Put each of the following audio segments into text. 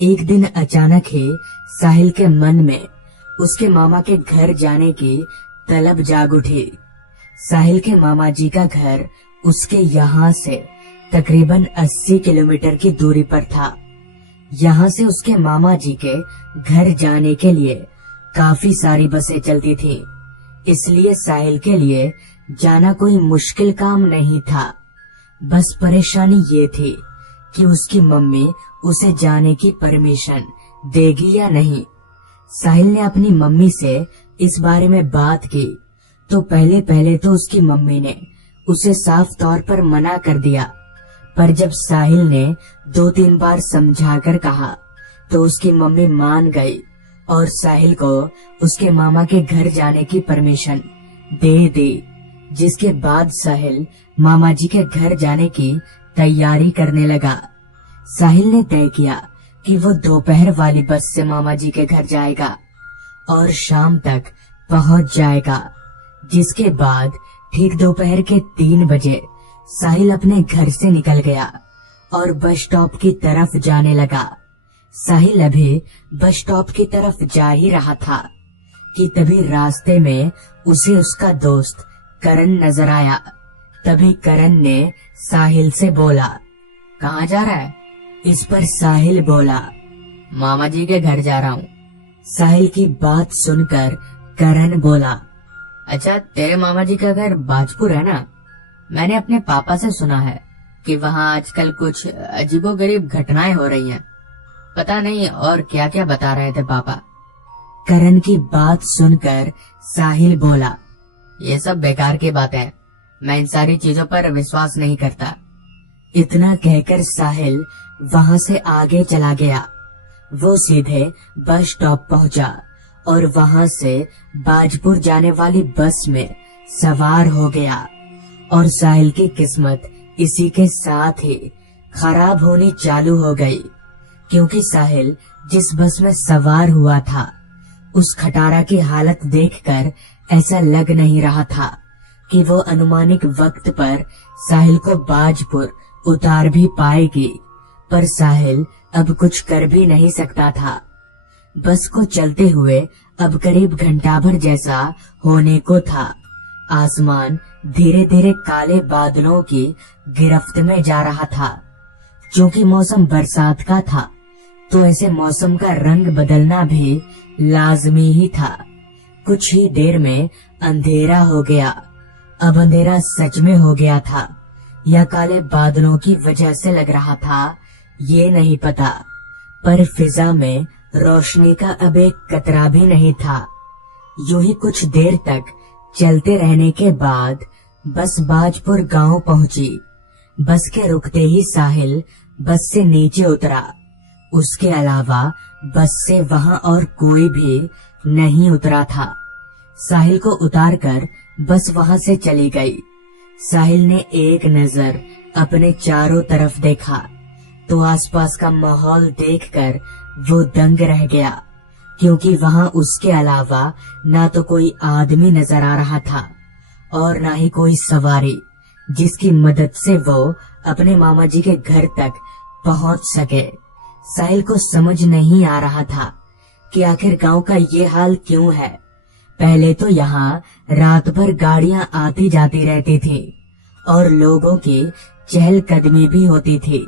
एक दिन अचानक ही साहिल के मन में उसके मामा के घर जाने की तलब जाग उठी। साहिल के मामा जी का घर उसके यहाँ से तकरीबन 80 किलोमीटर की दूरी पर था। यहाँ से उसके मामा जी के घर जाने के लिए काफी सारी बसें चलती थी, इसलिए साहिल के लिए जाना कोई मुश्किल काम नहीं था। बस परेशानी ये थी कि उसकी मम्मी उसे जाने की परमिशन देगी या नहीं। साहिल ने अपनी मम्मी से इस बारे में बात की तो पहले तो उसकी मम्मी ने उसे साफ तौर पर मना कर दिया, पर जब साहिल ने 2-3 बार समझाकर कहा तो उसकी मम्मी मान गई और साहिल को उसके मामा के घर जाने की परमिशन दे दी। जिसके बाद साहिल मामा जी के घर जाने की तैयारी करने लगा। साहिल ने तय किया कि वो दोपहर वाली बस से मामा जी के घर जाएगा और शाम तक पहुंच जाएगा। जिसके बाद ठीक दोपहर के 3 बजे साहिल अपने घर से निकल गया और बस स्टॉप की तरफ जाने लगा। साहिल अभी बस स्टॉप की तरफ जा ही रहा था कि तभी रास्ते में उसे उसका दोस्त करण नजर आया। तभी करण ने साहिल से बोला, कहाँ जा रहा है? इस पर साहिल बोला, मामा जी के घर जा रहा हूँ। साहिल की बात सुनकर करण बोला, अच्छा तेरे मामा जी का घर बाजपुर है ना? मैंने अपने पापा से सुना है कि वहाँ आजकल कुछ अजीबोगरीब घटनाएं हो रही हैं। पता नहीं और क्या क्या बता रहे थे पापा। करण की बात सुनकर साहिल बोला, ये सब बेकार की बातें हैं, मैं इन सारी चीजों पर विश्वास नहीं करता। इतना कहकर साहिल वहाँ से आगे चला गया। वो सीधे बस स्टॉप पहुंचा और वहाँ से बाजपुर जाने वाली बस में सवार हो गया। और साहिल की किस्मत इसी के साथ ही खराब होनी चालू हो गई, क्योंकि साहिल जिस बस में सवार हुआ था उस खटारा की हालत देखकर ऐसा लग नहीं रहा था कि वो अनुमानित वक्त पर साहिल को बाजपुर उतार भी पाएगी। पर साहिल अब कुछ कर भी नहीं सकता था। बस को चलते हुए अब करीब घंटा भर जैसा होने को था। आसमान धीरे धीरे काले बादलों की गिरफ्त में जा रहा था। क्योंकि मौसम बरसात का था तो ऐसे मौसम का रंग बदलना भी लाजमी ही था। कुछ ही देर में अंधेरा हो गया। अब अंधेरा सच में हो गया था या काले बादलों की वजह से लग रहा था, ये नहीं पता। पर फिजा में रोशनी का अब एक कतरा भी नहीं था। यूं ही कुछ देर तक चलते रहने के बाद बस बाजपुर गांव पहुंची। बस के रुकते ही साहिल बस से नीचे उतरा। उसके अलावा बस से वहां और कोई भी नहीं उतरा था। साहिल को उतारकर बस वहां से चली गई। साहिल ने एक नजर अपने चारों तरफ देखा तो आसपास का माहौल देखकर वो दंग रह गया, क्योंकि वहां उसके अलावा ना तो कोई आदमी नजर आ रहा था और ना ही कोई सवारी जिसकी मदद से वो अपने मामा जी के घर तक पहुंच सके। साहिल को समझ नहीं आ रहा था कि आखिर गांव का ये हाल क्यों है। पहले तो यहाँ रात भर गाड़ियां आती जाती रहती थी और लोगों की चहलकदमी भी होती थी।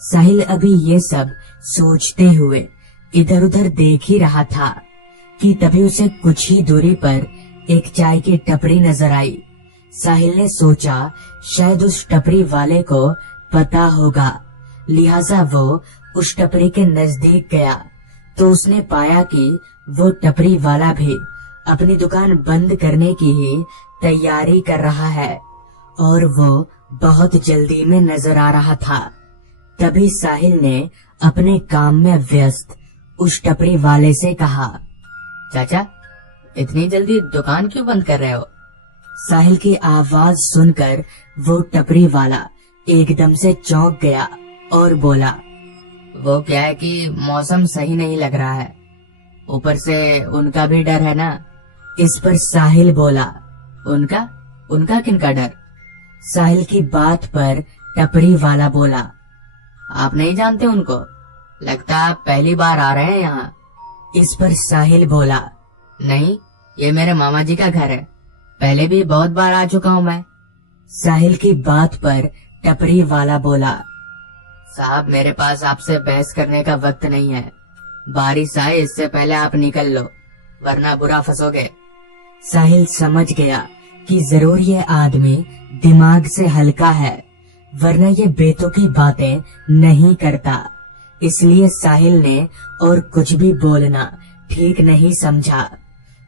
साहिल अभी ये सब सोचते हुए इधर उधर देख ही रहा था कि तभी उसे कुछ ही दूरी पर एक चाय की टपरी नजर आई। साहिल ने सोचा शायद उस टपरी वाले को पता होगा, लिहाजा वो उस टपरी के नजदीक गया तो उसने पाया कि वो टपरी वाला भी अपनी दुकान बंद करने की ही तैयारी कर रहा है और वो बहुत जल्दी में नजर आ रहा था। तभी साहिल ने अपने काम में व्यस्त उस टपरी वाले से कहा, चाचा इतनी जल्दी दुकान क्यों बंद कर रहे हो? साहिल की आवाज सुनकर वो टपरी वाला एकदम से चौंक गया और बोला, वो क्या है कि मौसम सही नहीं लग रहा है, ऊपर से उनका भी डर है ना। इस पर साहिल बोला, उनका किनका डर? साहिल की बात पर टपरी वाला बोला, आप नहीं जानते उनको? लगता आप पहली बार आ रहे हैं यहाँ। इस पर साहिल बोला, नहीं, ये मेरे मामा जी का घर है, पहले भी बहुत बार आ चुका हूँ मैं। साहिल की बात पर टपरी वाला बोला, साहब मेरे पास आपसे बहस करने का वक्त नहीं है, बारिश आए इससे पहले आप निकल लो, वरना बुरा फंसोगे। साहिल समझ गया कि जरूर ये आदमी दिमाग से हल्का है, वरना ये बेतुकी बातें नहीं करता। इसलिए साहिल ने और कुछ भी बोलना ठीक नहीं समझा।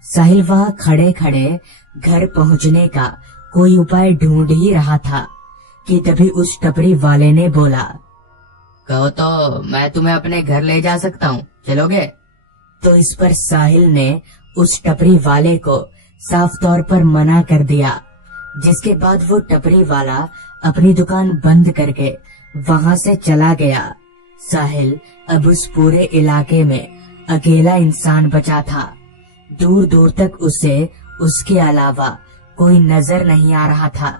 साहिल वहाँ खड़े खड़े घर पहुँचने का कोई उपाय ढूंढ ही रहा था कि तभी उस टपरी वाले ने बोला, कहो तो मैं तुम्हें अपने घर ले जा सकता हूँ, चलोगे? तो इस पर साहिल ने उस टपरी वाले को साफ तौर पर मना कर दिया, जिसके बाद वो टपरी वाला अपनी दुकान बंद करके वहाँ से चला गया। साहिल अब उस पूरे इलाके में अकेला इंसान बचा था। दूर दूर तक उसे उसके अलावा कोई नजर नहीं आ रहा था,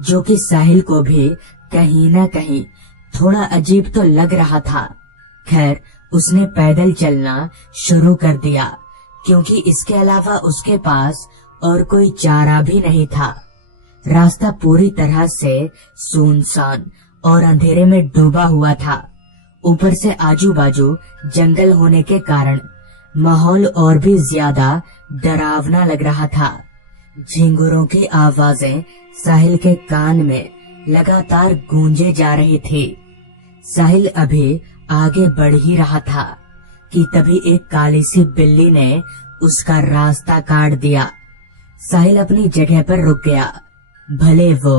जो कि साहिल को भी कहीं न कहीं थोड़ा अजीब तो लग रहा था। खैर उसने पैदल चलना शुरू कर दिया, क्योंकि इसके अलावा उसके पास और कोई चारा भी नहीं था। रास्ता पूरी तरह से सुनसान और अंधेरे में डूबा हुआ था। ऊपर से आजू बाजू जंगल होने के कारण माहौल और भी ज्यादा डरावना लग रहा था। झिंगुरों की आवाजें साहिल के कान में लगातार गूंजे जा रही थी। साहिल अभी आगे बढ़ ही रहा था कि तभी एक काली सी बिल्ली ने उसका रास्ता काट दिया। साहिल अपनी जगह पर रुक गया। भले वो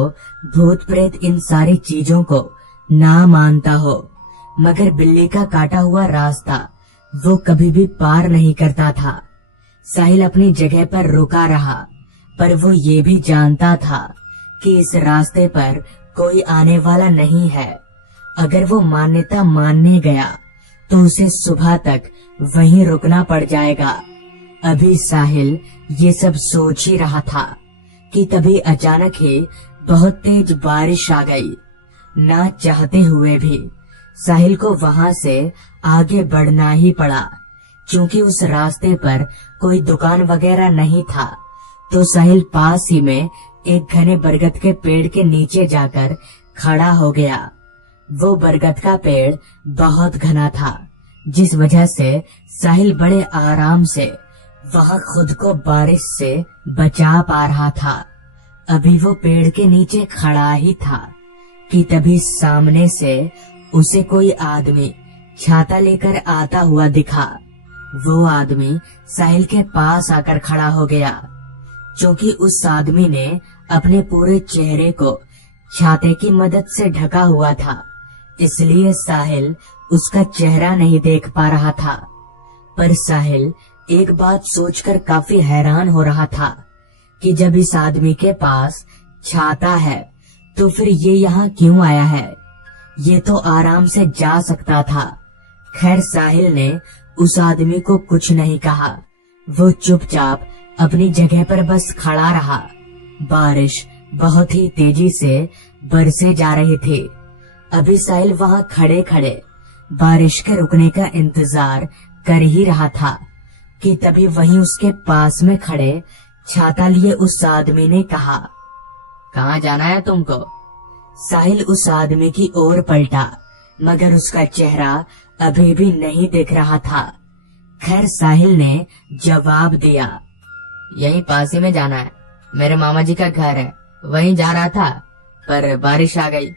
भूत प्रेत इन सारी चीजों को ना मानता हो, मगर बिल्ली का काटा हुआ रास्ता वो कभी भी पार नहीं करता था। साहिल अपनी जगह पर रुका रहा, पर वो ये भी जानता था कि इस रास्ते पर कोई आने वाला नहीं है। अगर वो मान्यता मानने गया तो उसे सुबह तक वहीं रुकना पड़ जाएगा। अभी साहिल ये सब सोच ही रहा था कि तभी अचानक ही बहुत तेज बारिश आ गई। ना चाहते हुए भी साहिल को वहां से आगे बढ़ना ही पड़ा। क्योंकि उस रास्ते पर कोई दुकान वगैरह नहीं था, तो साहिल पास ही में एक घने बरगद के पेड़ के नीचे जाकर खड़ा हो गया। वो बरगद का पेड़ बहुत घना था, जिस वजह से साहिल बड़े आराम से वहां खुद को बारिश से बचा पा रहा था। अभी वो पेड़ के नीचे खड़ा ही था कि तभी सामने से उसे कोई आदमी छाता लेकर आता हुआ दिखा। वो आदमी साहिल के पास आकर खड़ा हो गया। क्योंकि उस आदमी ने अपने पूरे चेहरे को छाते की मदद से ढका हुआ था, इसलिए साहिल उसका चेहरा नहीं देख पा रहा था। पर साहिल एक बात सोचकर काफी हैरान हो रहा था कि जब इस आदमी के पास छाता है तो फिर ये यहाँ क्यों आया है? ये तो आराम से जा सकता था। खैर साहिल ने उस आदमी को कुछ नहीं कहा। वो चुपचाप अपनी जगह पर बस खड़ा रहा। बारिश बहुत ही तेजी से बरसे जा रही थी। अभी साहिल वहां खड़े खड़े बारिश के रुकने का इंतजार कर ही रहा था कि तभी वहीं उसके पास में खड़े छाता लिए उस आदमी ने कहा, कहाँ जाना है तुमको? साहिल उस आदमी की ओर पलटा, मगर उसका चेहरा अभी भी नहीं दिख रहा था। खैर साहिल ने जवाब दिया, यहीं पास ही में जाना है, मेरे मामा जी का घर है, वहीं जा रहा था पर बारिश आ गई।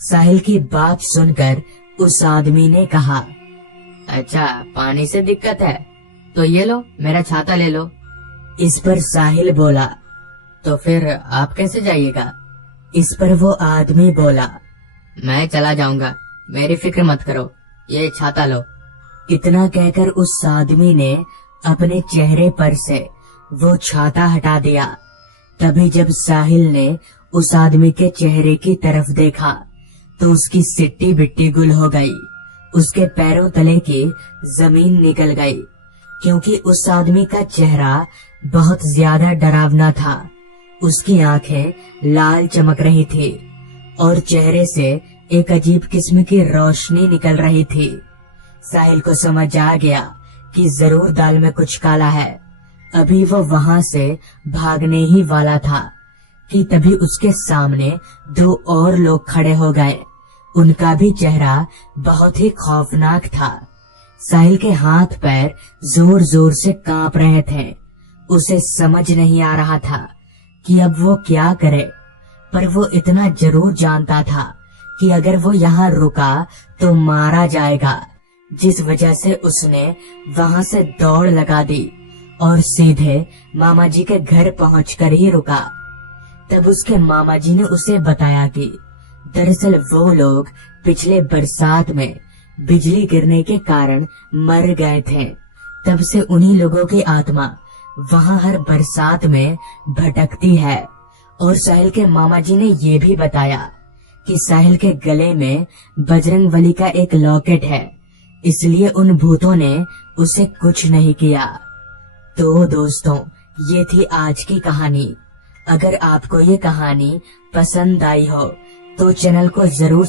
साहिल की बात सुनकर उस आदमी ने कहा, अच्छा पानी से दिक्कत है तो ये लो, मेरा छाता ले लो। इस पर साहिल बोला, तो फिर आप कैसे जाइएगा? इस पर वो आदमी बोला, मैं चला जाऊंगा, मेरी फिक्र मत करो, ये छाता लो। इतना कहकर उस आदमी ने अपने चेहरे पर से वो छाता हटा दिया। तभी जब साहिल ने उस आदमी के चेहरे की तरफ देखा तो उसकी सिट्टी बिट्टी गुल हो गई। उसके पैरों तले की जमीन निकल गई, क्योंकि उस आदमी का चेहरा बहुत ज्यादा डरावना था। उसकी आंखें लाल चमक रही थी और चेहरे से एक अजीब किस्म की रोशनी निकल रही थी। साहिल को समझ आ गया कि जरूर दाल में कुछ काला है। अभी वो वहां से भागने ही वाला था कि तभी उसके सामने दो और लोग खड़े हो गए। उनका भी चेहरा बहुत ही खौफनाक था। साहिल के हाथ पैर जोर जोर से कांप रहे थे। उसे समझ नहीं आ रहा था कि अब वो क्या करे, पर वो इतना जरूर जानता था कि अगर वो यहाँ रुका तो मारा जाएगा, जिस वजह से उसने वहां से दौड़ लगा दी और सीधे मामा जी के घर पहुंचकर ही रुका। तब उसके मामा जी ने उसे बताया कि दरअसल वो लोग पिछले बरसात में बिजली गिरने के कारण मर गए थे। तब से उन्हीं लोगों की आत्मा वहां हर बरसात में भटकती है। और साहिल के मामा जी ने ये भी बताया कि साहिल के गले में बजरंगबली का एक लॉकेट है, इसलिए उन भूतों ने उसे कुछ नहीं किया। तो दोस्तों, ये थी आज की कहानी। अगर आपको ये कहानी पसंद आई हो तो चैनल को जरूर